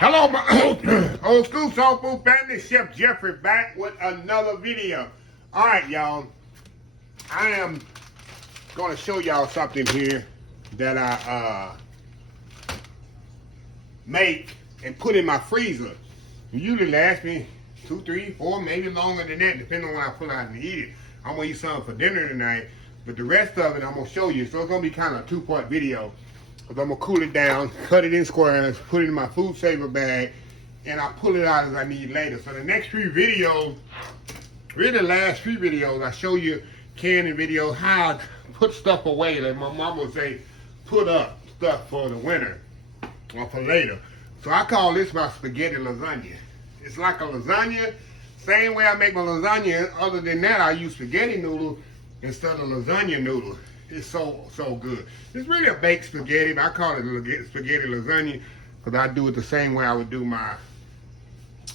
Hello, my old school soul food family. Chef Jeffrey back with another video. All right, y'all. I am going to show y'all something here that I make and put in my freezer. It usually lasts me 2, 3, 4, maybe longer than that, depending on when I pull out and eat it. I'm going to eat something for dinner tonight, but the rest of it I'm going to show you. So it's going to be kind of a two-part video. Because I'm going to cool it down, cut it in squares, put it in my food saver bag, and I'll pull it out as I need later. So the next few videos, really the last few videos, I show you canning videos, how I put stuff away. Like my mom would say, put up stuff for the winter or for later. So I call this my spaghetti lasagna. It's like a lasagna, same way I make my lasagna. Other than that, I use spaghetti noodles instead of lasagna noodles. It's so good. It's really a baked spaghetti, but I call it spaghetti lasagna because I do it the same way I would do my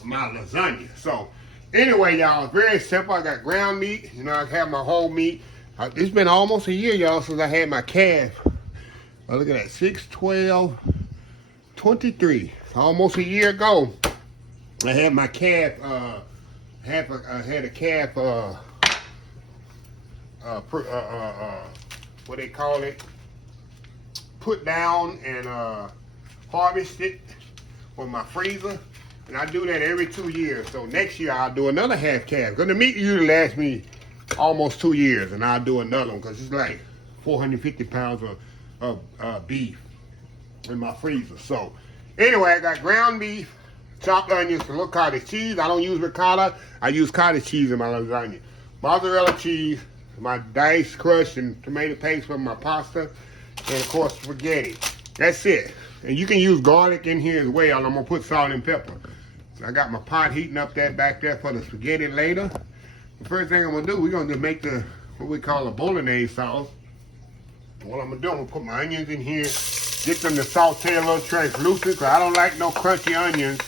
lasagna. So anyway, y'all, it's very simple. I got ground meat. You know, I have my whole meat. It's been almost a year, y'all, since I had my calf. Look at that, 6/12/23. Almost a year ago, I had my calf. I had a calf. What they call it, put down and harvest it from my freezer, and I do that every 2 years. So next year I'll do another half calf, because the meat usually lasts me almost 2 years, and I'll do another one because it's like 450 pounds of beef in my freezer. So anyway, I got ground beef, chopped onions, a little cottage cheese. I don't use ricotta, I use cottage cheese in my lasagna. Mozzarella cheese, my diced crushed and tomato paste for my pasta, and of course spaghetti. That's it. And you can use garlic in here as well. I'm gonna put salt and pepper. So I got my pot heating up there back there for the spaghetti later. The first thing I'm gonna do, we're gonna make the what we call a bolognese sauce. What I'm gonna do, I'm gonna put my onions in here, get them to saute a little translucent, because I don't like no crunchy onions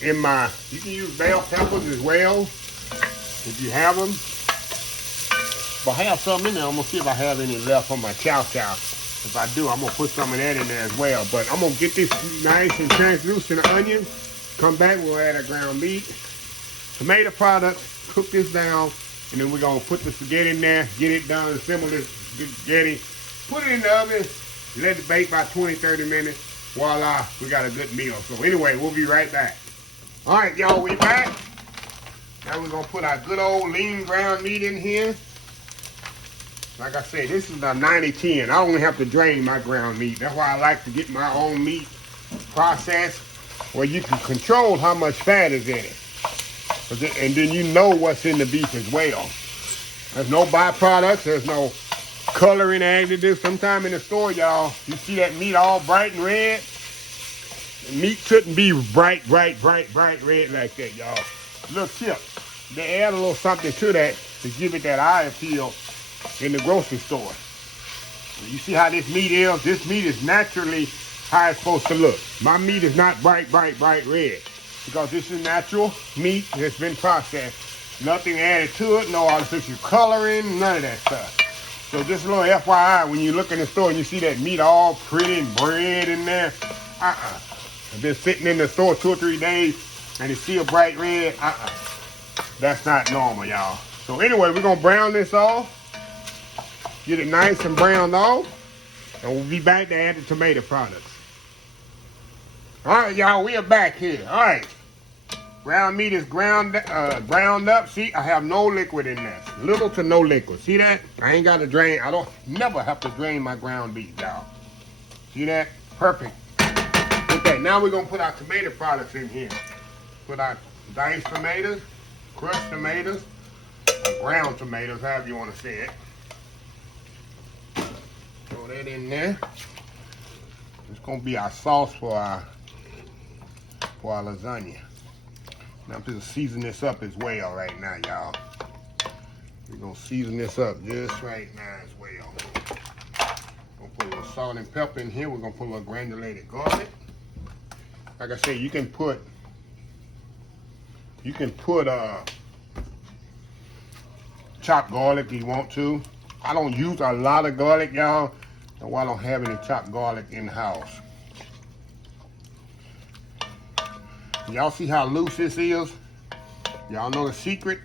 in my. You can use bell peppers as well if you have them. If I have some in there, I'm gonna see if I have any left from my chow chow. If I do, I'm gonna put some of that in there as well. But I'm gonna get this nice and translucent onion. Come back, we'll add our ground meat, tomato products, cook this down, and then we're gonna put the spaghetti in there, get it done, assemble this spaghetti, put it in the oven, let it bake about 20-30 minutes. Voila, we got a good meal. So anyway, we'll be right back. All right, y'all, we back. Now we're gonna put our good old lean ground meat in here. Like I said, this is a 90-10. I don't have to drain my ground meat. That's why I like to get my own meat processed, where you can control how much fat is in it. And then you know what's in the beef as well. There's no byproducts. There's no coloring additives. Sometime in the store, y'all, you see that meat all bright and red. The meat shouldn't be bright red like that, y'all. Little tip. They add a little something to that to give it that eye appeal in the grocery store. You see how this meat is? This meat is naturally how it's supposed to look. My meat is not bright red, because this is natural meat that's been processed. Nothing added to it, no artificial coloring, none of that stuff. So just a little FYI, when you look in the store and you see that meat all pretty and red in there, I've been sitting in the store 2 or 3 days and it's still bright red, That's not normal, y'all. So anyway, we're gonna brown this off. Get it nice and browned off, and we'll be back to add the tomato products. All right, y'all, we are back here. All right, ground meat is browned up. See, I have no liquid in there. Little to no liquid. See that? I ain't got to drain. I don't never have to drain my ground beef, y'all. See that? Perfect. Okay, now we're gonna put our tomato products in here. Put our diced tomatoes, crushed tomatoes, or ground tomatoes, however you want to say it. Throw that in there. It's gonna be our sauce for our lasagna. Now I'm just season this up as well right now, y'all. We're gonna season this up just right now as well. Gonna put a little salt and pepper in here. We're gonna put a little granulated garlic. Like I said, you can put chopped garlic if you want to. I don't use a lot of garlic, y'all. That's why I don't have any chopped garlic in the house. Y'all see how loose this is? Y'all know the secret?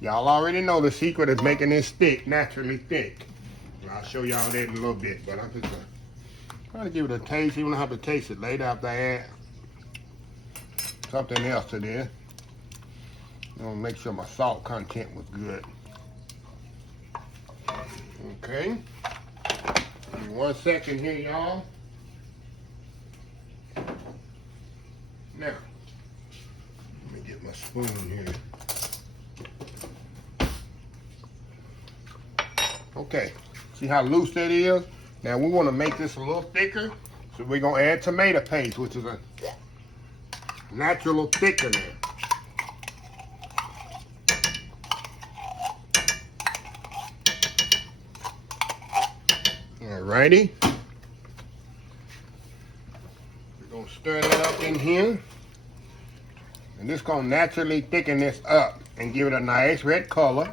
Y'all already know the secret is making this stick naturally thick. I'll show y'all that in a little bit, but I'm just trying to give it a taste. You don't have to taste it later after I add something else to this. I'm gonna make sure my salt content was good. Okay. Give me 1 second here, y'all. Now, let me get my spoon here. Okay, see how loose that is? Now we want to make this a little thicker, so we're going to add tomato paste, which is a natural thickener. Alrighty. We're going to stir that up in here. And this is going to naturally thicken this up and give it a nice red color.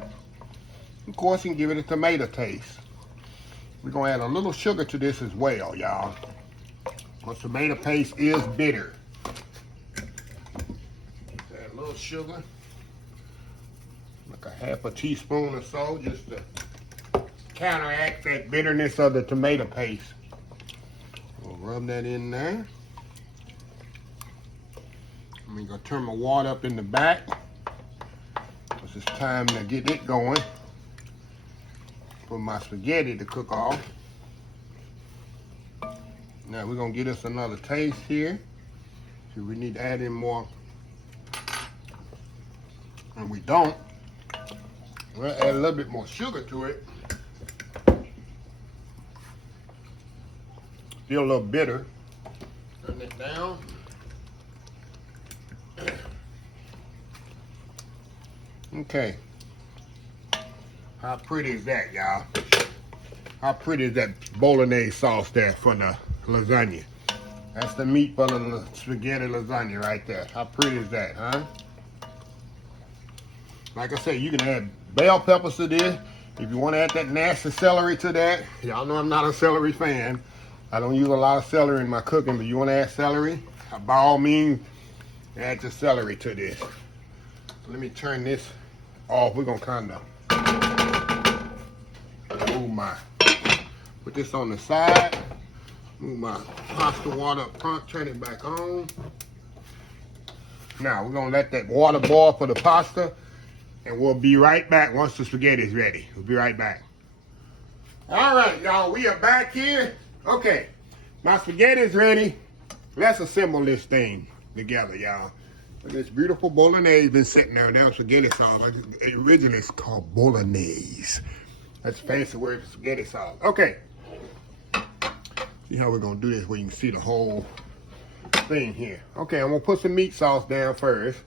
Of course, you can give it a tomato taste. We're going to add a little sugar to this as well, y'all. Because tomato paste is bitter. Add a little sugar. Like a half a teaspoon or so, just to counteract that bitterness of the tomato paste. We'll rub that in there. I'm going to turn my water up in the back. Because it's time to get it going. For my spaghetti to cook off. Now we're gonna get us another taste here. See, we need to add in more, and we don't. We'll add a little bit more sugar to it. Still a little bitter. Turn it down. Okay. How pretty is that, y'all? How pretty is that bolognese sauce there for the lasagna? That's the meat for the spaghetti lasagna right there. How pretty is that, huh? Like I said, you can add bell peppers to this. If you want to add that nasty celery to that, y'all know I'm not a celery fan. I don't use a lot of celery in my cooking, but you want to add celery, by all means, add your celery to this. So let me turn this off. We're going to kind of put this on the side, move my pasta water up front, turn it back on. Now we're gonna let that water boil for the pasta, and we'll be right back once the spaghetti is ready. We'll be right back. All right, y'all, we are back here. Okay, my spaghetti is ready. Let's assemble this thing together, y'all. This beautiful bolognese been sitting there. Now spaghetti sauce. Originally it's called bolognese. That's a fancy word for spaghetti sauce. Okay. See how we're going to do this where you can see the whole thing here. Okay, I'm going to put some meat sauce down first.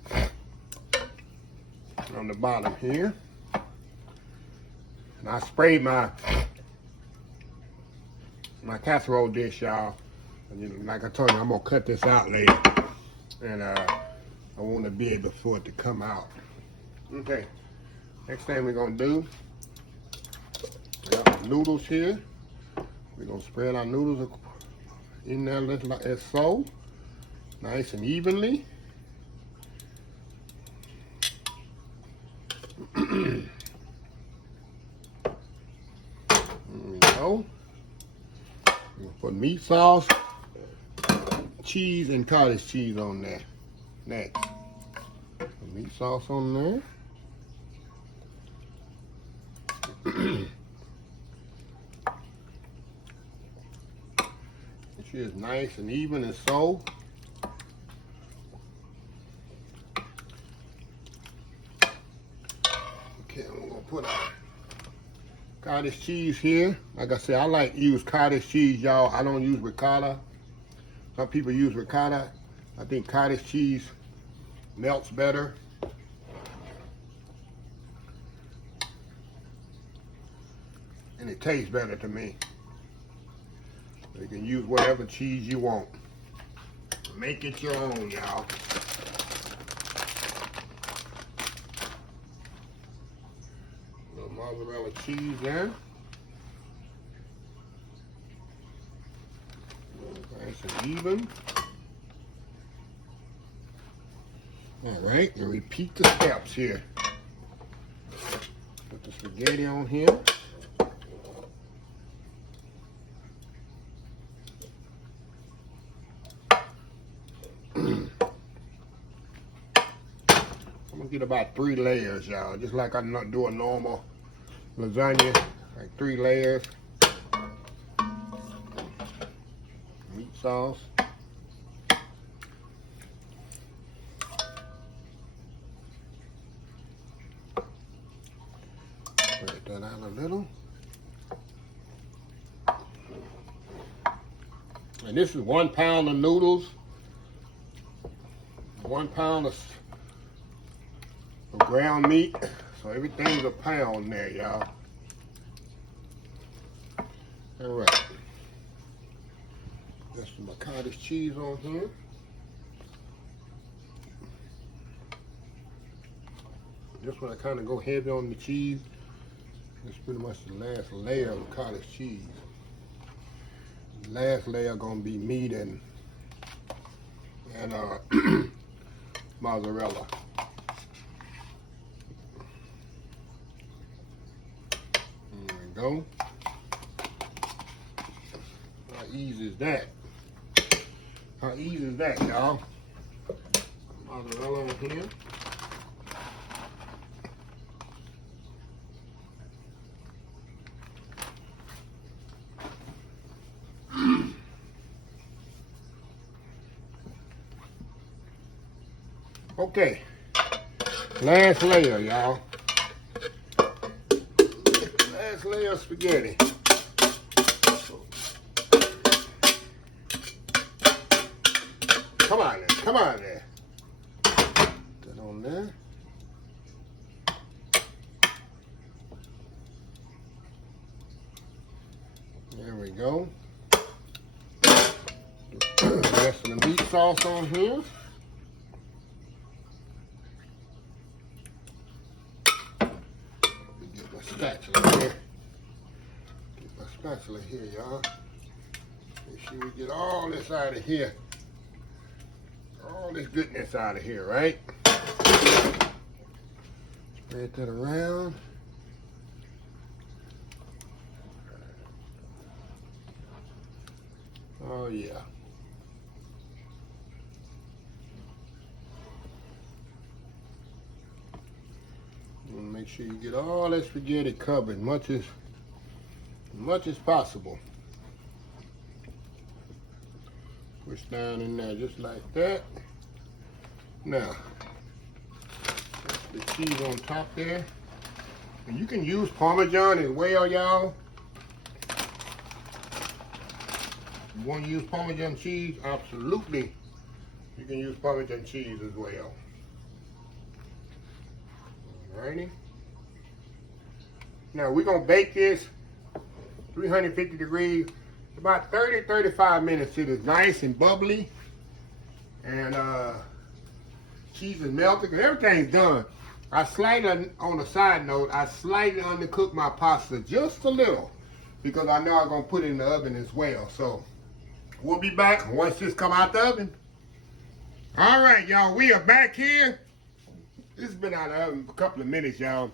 On the bottom here. And I sprayed my casserole dish, y'all. And like I told you, I'm going to cut this out later. And I want to be able for it to come out. Okay. Next thing we're going to do. We got noodles here. We're going to spread our noodles in there like as so. Nice and evenly. There we go. We'll put meat sauce, cheese, and cottage cheese on there. Next. Put meat sauce on there. She is nice and even and so. Okay, I'm gonna put our cottage cheese here. Like I said, I like to use cottage cheese, y'all. I don't use ricotta. Some people use ricotta. I think cottage cheese melts better. And it tastes better to me. You can use whatever cheese you want. Make it your own, y'all. A little mozzarella cheese there. Nice and even. All right, and repeat the steps here. Put the spaghetti on here. I'm gonna get about 3 layers, y'all, just like I do a normal lasagna, like 3 layers. Meat sauce. Spread that out a little. And this is 1 pound of noodles, 1 pound of ground meat. So everything's a pound there, y'all. All right. Got some cottage cheese on here. Just when I kind of go heavy on the cheese, that's pretty much the last layer of cottage cheese. The last layer gonna be meat and mozzarella. There we go. How easy is that? How easy is that, y'all? Mozzarella on here. Okay, last layer, y'all. Last layer of spaghetti. Come on there, come on there. Put that on there. There we go. The rest of the meat sauce on here. Spatula here. Get my spatula here, y'all. Make sure we get all this out of here. All this goodness out of here, right? Spread that around. Oh, yeah. Make sure you get all that spaghetti covered much as possible. Push down in there just like that. Now, the cheese on top there. And you can use Parmesan as well, y'all. You want to use Parmesan cheese? Absolutely. You can use Parmesan cheese as well. Alrighty. Now we're gonna bake this 350 degrees, about 30-35 minutes till it's nice and bubbly, and cheese is melted and everything's done. I slightly, on a side note, I slightly undercooked my pasta just a little because I know I'm gonna put it in the oven as well. So we'll be back once this come out the oven. All right, y'all, we are back here. This has been out of the oven for a couple of minutes, y'all.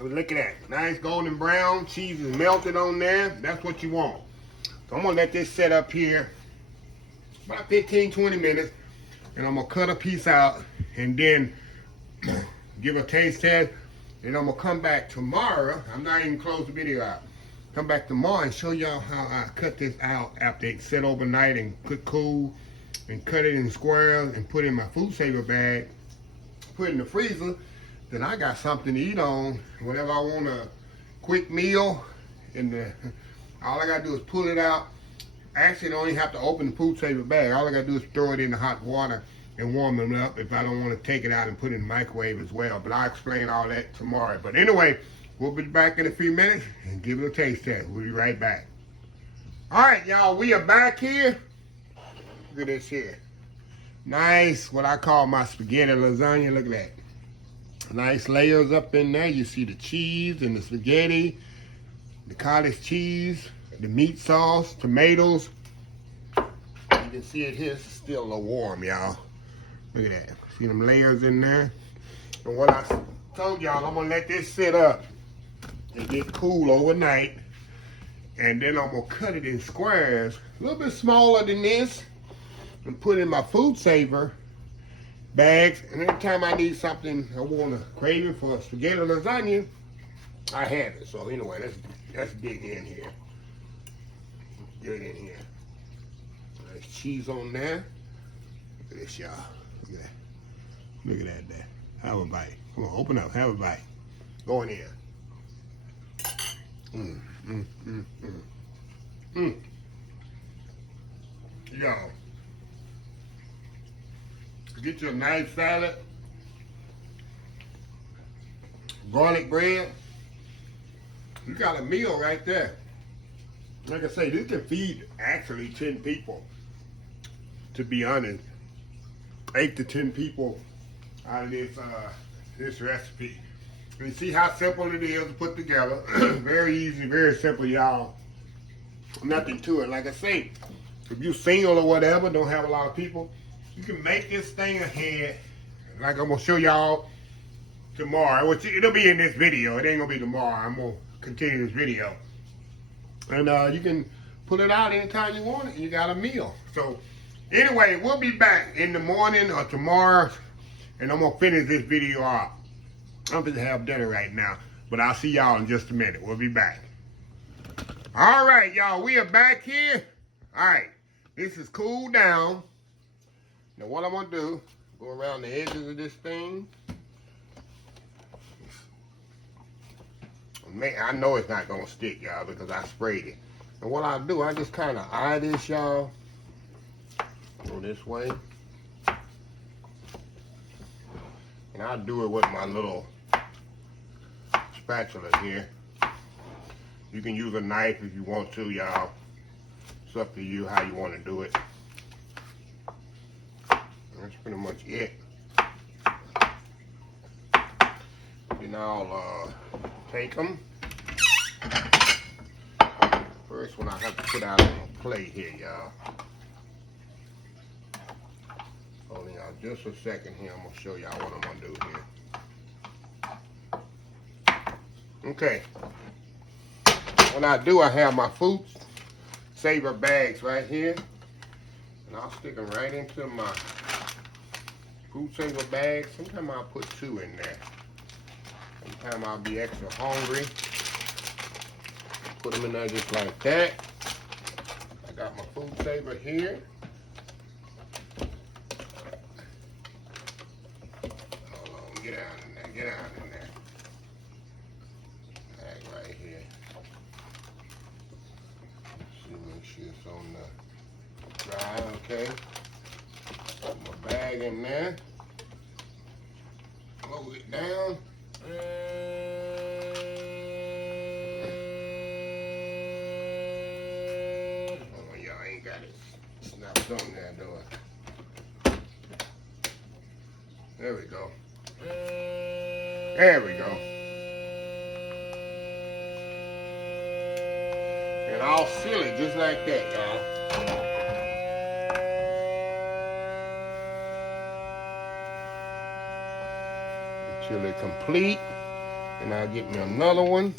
Look at that. Nice golden brown. Cheese is melted on there. That's what you want. So I'm going to let this set up here about 15-20 minutes. And I'm going to cut a piece out and then give a taste test. And I'm going to come back tomorrow. I'm not even close the video out. Come back tomorrow and show y'all how I cut this out after it set overnight and cook cool. And cut it in squares and put it in my food saver bag. Put it in the freezer. Then I got something to eat on whenever I want a quick meal. All I gotta do is pull it out. Actually, I don't even have to open the food saver bag. All I gotta do is throw it in the hot water and warm it up if I don't want to take it out and put it in the microwave as well. But I'll explain all that tomorrow. But anyway, we'll be back in a few minutes and give it a taste test. We'll be right back. All right, y'all, we are back here. Look at this here. Nice, what I call my spaghetti lasagna. Look at that. Nice layers up in there. You see the cheese and the spaghetti, the cottage cheese, the meat sauce, tomatoes. You can see it here. It's still a little warm, y'all. Look at that. See them layers in there? And what I told y'all, I'm gonna let this sit up and get cool overnight. And then I'm gonna cut it in squares, a little bit smaller than this, and put in my food saver bags. And every time I need something, I want to crave it for spaghetti or lasagna, I have it. So anyway, let's dig in here. Get it in here. There's cheese on there. Look at this, y'all. Look at that. Look at that there. Have a bite. Come on, open up. Have a bite. Go in here. Y'all, get you a nice salad, garlic bread. You got a meal right there. Like I say, this can feed actually 10 people. To be honest, 8 to 10 people out of this recipe. You see how simple it is to put together. Very easy, very simple, y'all. Nothing to it. Like I say, if you single or whatever, don't have a lot of people, you can make this thing ahead. Like I'm gonna show y'all tomorrow, which it'll be in this video. It ain't gonna be tomorrow. I'm gonna continue this video. And you can pull it out anytime you want it. You got a meal. So anyway, we'll be back in the morning or tomorrow, and I'm gonna finish this video off. I'm gonna have dinner right now, but I'll see y'all in just a minute. We'll be back. All right, y'all, we are back here. All right, this is cooled down. Now what I'm gonna do, go around the edges of this thing. Man, I know it's not gonna stick, y'all, because I sprayed it. And what I do, I just kind of eye this, y'all. Go this way. And I'll do it with my little spatula here. You can use a knife if you want to, y'all. It's up to you how you want to do it. That's pretty much it. Then I'll take them. First one I have to put out on a plate here, y'all. Hold on just a second here. I'm going to show y'all what I'm going to do here. Okay. When I do, I have my food saver bags right here. And I'll stick them right into my food saver bags. Sometimes I'll put 2 in there. Sometimes I'll be extra hungry. Put them in there just like that. I got my food saver here. Hold on, get out in there, get out in there. Bag right here. See, make sure it's on the dry, okay. Put my bag in there. Close it down. On there, do it. There we go. There we go. And I'll seal it just like that, y'all. Until it's complete. And I'll get me another one.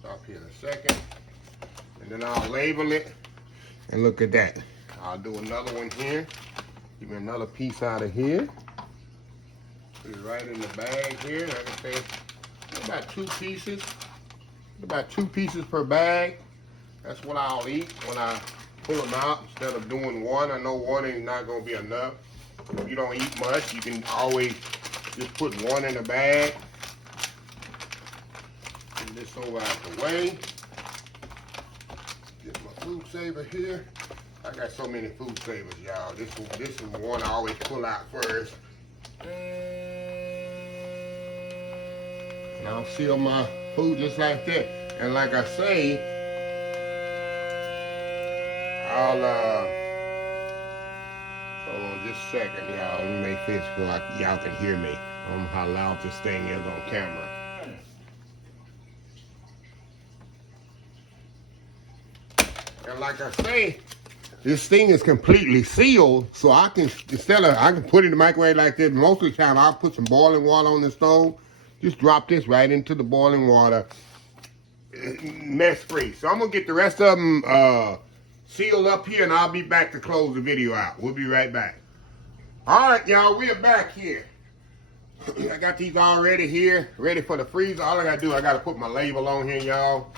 Stop here in a second. And then I'll label it. And look at that. I'll do another one here. Give me another piece out of here. Put it right in the bag here. Like I say, about 2 pieces. About 2 pieces per bag. That's what I'll eat when I pull them out instead of doing 1. I know 1 is not going to be enough. If you don't eat much, you can always just put 1 in the bag. Put this over out the way. Get my food saver here. I got so many food savers, y'all. This is one I always pull out first. And I'll seal my food just like that. And like I say, I'll hold on just a second, y'all. Let me make this so y'all can hear me. I don't know how loud this thing is on camera. And like I say, this thing is completely sealed, so I can, I can put it in the microwave like this. Most of the time, I'll put some boiling water on the stove. Just drop this right into the boiling water. Mess free. So I'm going to get the rest of them sealed up here, and I'll be back to close the video out. We'll be right back. All right, y'all, we are back here. I got these already here, ready for the freezer. All I got to do, I got to put my label on here, y'all.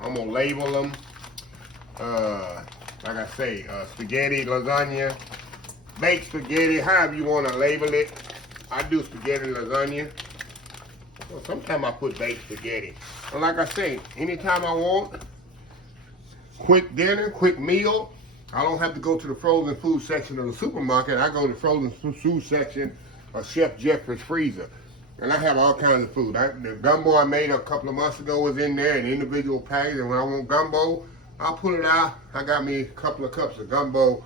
I'm going to label them. Like I say, spaghetti, lasagna, baked spaghetti, however you want to label it. I do spaghetti lasagna. Well, sometimes I put baked spaghetti. And like I say, anytime I want, quick dinner, quick meal, I don't have to go to the frozen food section of the supermarket. I go to the frozen food section of Chef Jeffrey's freezer. And I have all kinds of food. The gumbo I made a couple of months ago was in there, an individual package. And when I want gumbo, I'll pull it out. I got me a couple of cups of gumbo.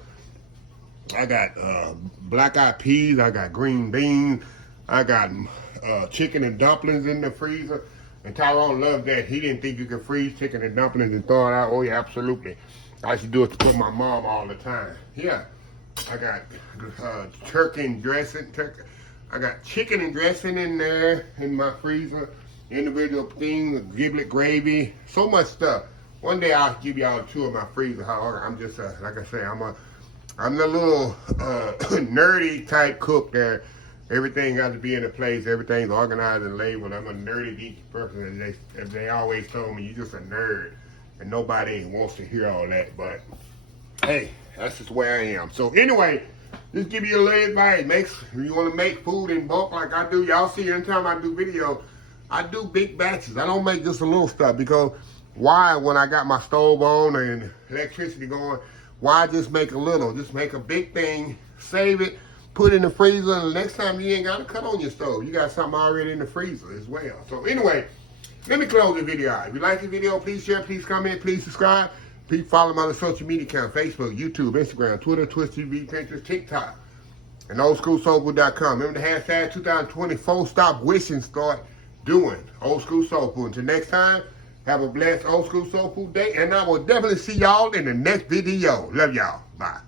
I got black-eyed peas. I got green beans. I got chicken and dumplings in the freezer. And Tyrone loved that. He didn't think you could freeze chicken and dumplings and throw it out. Oh, yeah, absolutely. I used to do it for my mom all the time. Yeah. I got turkey and dressing. I got chicken and dressing in there in my freezer. Individual things, giblet gravy. So much stuff. One day I'll give y'all a tour of my freezer. I'm just, like I say, I'm the little nerdy type cook there. Everything got to be in a place. Everything's organized and labeled. I'm a nerdy geeky person. As they always told me, you're just a nerd. And nobody wants to hear all that. But, hey, that's just where I am. So, anyway, just give you a little advice. If you want to make food in bulk like I do, y'all see anytime I do video, I do big batches. I don't make just a little stuff because why, when I got my stove on and electricity going, why just make a little? Just make a big thing, save it, put it in the freezer, and the next time you ain't got to cut on your stove. You got something already in the freezer as well. So anyway, let me close the video out. If you like the video, please share, please comment, please subscribe. Please follow my social media account, Facebook, YouTube, Instagram, Twitter, Twitch TV, Pinterest, TikTok, and oldschoolsoulfood.com. Remember the hashtag 2024, stop wishing, start doing. Old School Soul Food. Until next time, have a blessed Old School Soul Food day, and I will definitely see y'all in the next video. Love y'all. Bye.